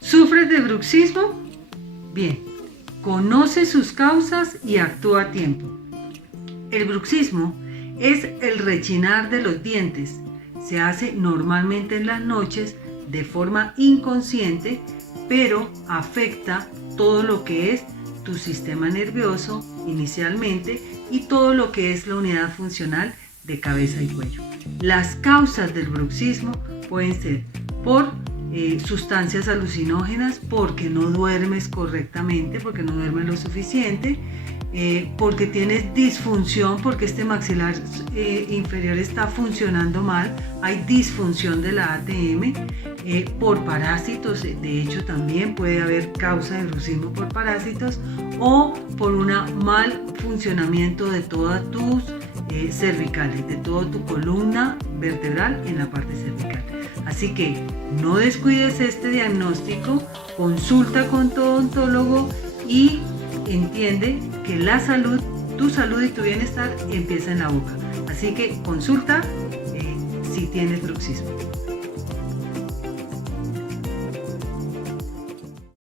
¿Sufres de bruxismo? Bien, conoce sus causas y actúa a tiempo. El bruxismo es el rechinar de los dientes. Se hace normalmente en las noches de forma inconsciente, pero afecta todo lo que es tu sistema nervioso inicialmente y todo lo que es la unidad funcional de cabeza y cuello. Las causas del bruxismo pueden ser por sustancias alucinógenas, porque no duermes correctamente, porque no duermes lo suficiente, porque tienes disfunción, porque este maxilar inferior está funcionando mal, hay disfunción de la ATM, por parásitos, de hecho también puede haber causa de bruxismo por parásitos, o por un mal funcionamiento de todas tus cervicales, de toda tu columna vertebral en la parte cervical. Así que no descuides este diagnóstico, consulta con tu odontólogo y entiende que la salud, tu salud y tu bienestar empieza en la boca. Así que consulta si tienes bruxismo.